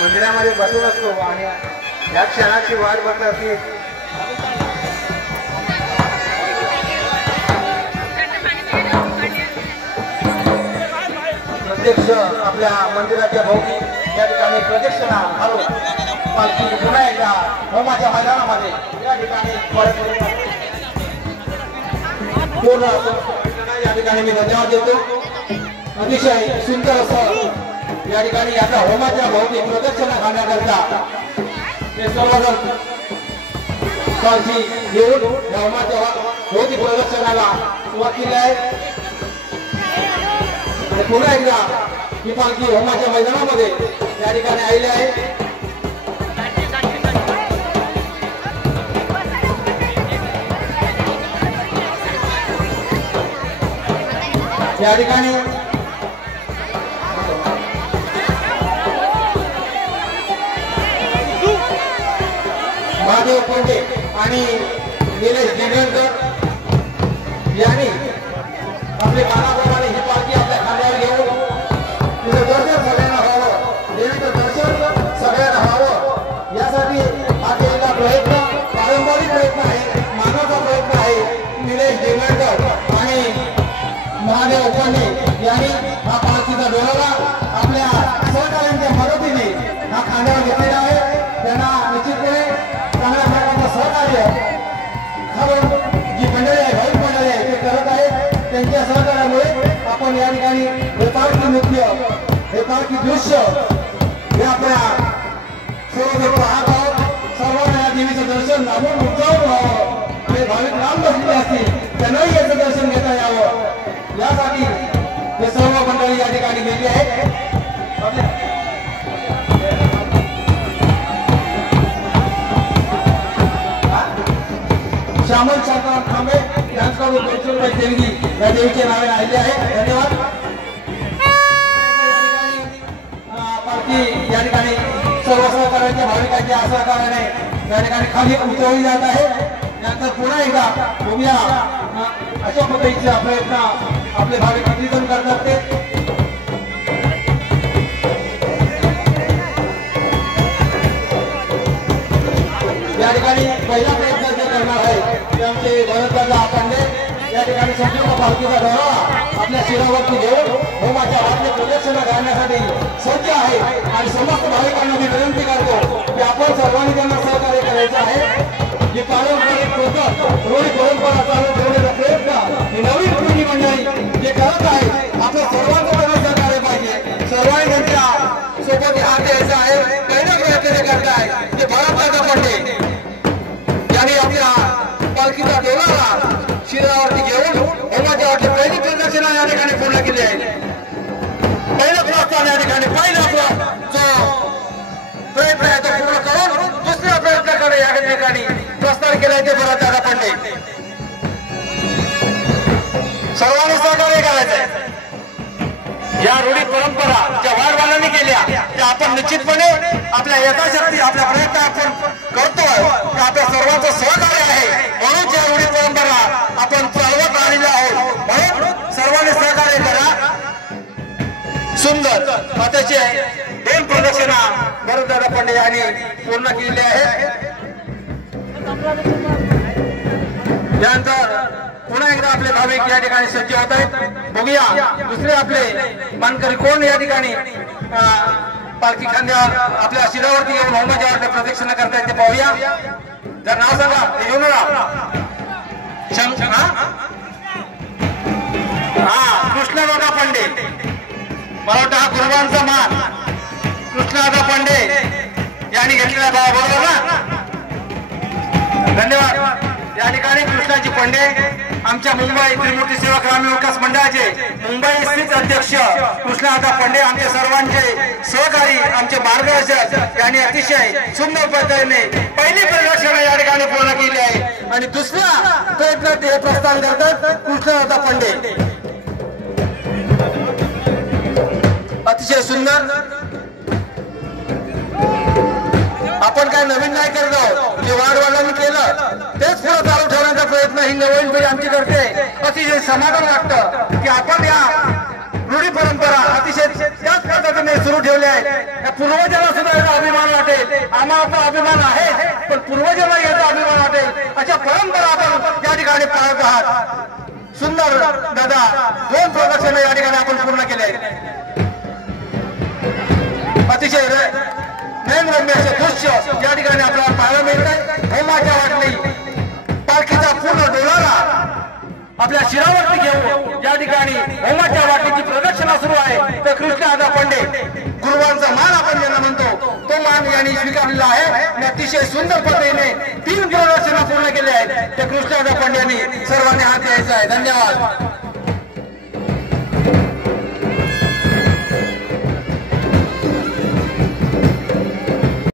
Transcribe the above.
मंदिरामध्ये बसून असतो आणि या क्षणाची वाट बघतात की प्रत्यक्ष आपल्या मंदिराच्या भोवती या ठिकाणी प्रदक्षिणा घालून पालखी पुन्हा एकदा होमाच्या मैदानामध्ये या ठिकाणी पूर्ण या ठिकाणी मी धन्यवाद देतो। अतिशय सुंदर असं या ठिकाणी याचा होमाच्या भोवती प्रदक्षिणा घालण्याकरता हे सर्वजण पालखी घेऊन होमाच्या भोवती प्रदक्षिणाला सुरुवात केली आहे। पुन्हा एकदा ही पालखी होमाच्या मैदानामध्ये या ठिकाणी आलेली आहे। या ठिकाणी महादेव कोंडे आणि निलेश दिगंकर यांनी आपले कानाप्रमाणे ही पालखी आपल्या खांद्यावर घेऊन तिचं दर्शन सगळ्यांना व्हावं, देवीचं दर्शन सगळ्यांना व्हावं यासाठी हा केलेला प्रयत्न पारंपरिक प्रयत्न आहे, मानवाचा प्रयत्न आहे। निलेश दिगंकर आणि महादेव कोंडे यांनी हा पालखीचा डोलारा आपल्या सहकार्यांच्या मदतीने हा खांद्यावर घेतलेला आहे। त्यांना निश्चितपणे चांगल्या प्रकारचं सहकार्य जी मंडळी आहे, भाविक मंडळी आहे ते करत आहेत। त्यांच्या सहकार्यामुळे आपण या ठिकाणी हे पालखी नृत्य, हे पालखी दृश्य हे आपल्या सर्व पाहत आहोत। सर्वांना या देवीचं दर्शन लाभून उत्सव व्हावं आणि भाविक लांब बसलेले असतील त्यांनाही याचं दर्शन घेता यावं यासाठी हे सर्व मंडळी या ठिकाणी गेली आहेत। श्यामल शांताराम खांबे यांच्याकडून 200 रुपये देणगी या देवीच्या नावाने आलेली आहे। धन्यवाद। पालखी या ठिकाणी सर्व सहकार्यांच्या भाविकांच्या सहकार्याने या ठिकाणी खाली उतरवली जात आहे। यानंतर पुन्हा एकदा बघूया अशा पद्धतीचा प्रयत्न आपले भाविक किती जण करतात ते। या ठिकाणी पहिला प्रयत्न करणार आहे ते आमचे भरतदादा पांडे या ठिकाणी संपूर्ण पालखीचा डोळा आपल्या शिरावरती घेऊन होमाच्या वाटणे प्रदक्षिणा घालण्यासाठी सज्ज आहे आणि समस्त भाविकांना मी विनंती करतो की आपण सर्वांनी त्यांना सहकार्य करायचं आहे। जी पारंपरिक रूढी परंपरा चालू ठेवण्याचा प्रयत्न ही नवीन पिढी मंडळी जे करत आहे आपल्या सर्वांचं त्यांना सहकार्य पाहिजे। सर्वांनी त्यांच्या सोबत हात द्यायचा आहे। पहिला प्रयत्न ते करताय ते भरतदादा पांडे यांनी आपल्या पालखीचा डोलारा शिरावरती घेऊन होमाच्या वाटली पहिली प्रदक्षिणा या ठिकाणी पूर्ण केली आहे। पहिलं प्रस्थान या ठिकाणी पहिला जो प्रयत्न आहे तो पूर्ण करून दुसऱ्या प्रयत्नाकडे या ठिकाणी प्रस्थान केलं ते भरतदादा पांडे। सर्वांनी सहकार्य करायचंय। या रूढी परंपरा ज्या वारवालांनी केल्या त्या आपण निश्चितपणे आपल्या यथाशक्ती आपल्या प्रयत्न आपण करतोय की आपल्या सर्वांचं सहकार्य आहे म्हणून या रूढी परंपरा आपण चालवत आलेलो आहोत। म्हणून सर्वांनी सहकार्य करा। सुंदर अतिशय 2 प्रदक्षिणा भरतदादा पांडे यांनी पूर्ण केलेल्या आहेत। त्यानंतर पुन्हा एकदा आपले भाविक या ठिकाणी सज्ज होत आहेत। बघूया दुसरे आपले मानकरी कोण या ठिकाणी पालखी खांद्यावर आपल्या शिरावरती येऊन होमाच्या वाटणे प्रदक्षिणा करतायत ते पाहूया। जर नाव सांगा येऊन कृष्णदादा पांडे, मला वाटतं हा गुरुवांचा मान कृष्णदादा पांडे यांनी घेतलेला भाव बरोबर ना। धन्यवाद। या ठिकाणी कृष्णाजी पांडे आमच्या मुंबई त्रिमूर्ती सेवा ग्रामीण विकास मंडळाचे मुंबई स्थित अध्यक्ष कृष्णदादा पांडे आमचे सर्वांचे सहकारी आमचे मार्गदर्शक यांनी अतिशय सुंदर पद्धतीने पहिली प्रदक्षिणा या ठिकाणी पूर्ण केली आहे आणि दुसऱ्या प्रयत्नात हे प्रस्थान करतात कृष्णदादा पांडे। अतिशय सुंदर। आपण काय नवीन नाही करत आहोत, जे वारवालांनी केलं तेच पुढे चालू ठेवण्याचा प्रयत्न ही नवीन पिढी आमची करते। अतिशय समाधान वाटतं की आपण या रूढी परंपरा अतिशय त्याच पद्धतीने सुरू ठेवली आहे. या पूर्वजांना सुद्धा याचा अभिमान वाटेल, आम्हाला अभिमान आहे पण पूर्वजांना याचा अभिमान वाटेल अशा परंपरा आपण या ठिकाणी पाळत आहात. सुंदर दादा 2 प्रदर्शन या ठिकाणी आपण पूर्ण केले. अतिशय नयनरम्य असे दृश्य या ठिकाणी आपल्याला पाहायला मिळत आहे. होमाच्या वाटणी पालखीचा पूर्ण डोलारा आपल्या शिरावरती घेऊन या ठिकाणी होमाच्या वाटणीची प्रदक्षिणा सुरू आहे. तर कृष्णदादा पंडे गुरुवांचा मान आपण ज्यांना म्हणतो तो मान यांनी स्वीकारलेला आहे आणि अतिशय सुंदर पद्धतीने 3 प्रदक्षिणा पूर्ण केल्या आहेत. त्या कृष्णदादा पंडे यांनी सर्वांनी हात द्यायचा आहे. धन्यवाद.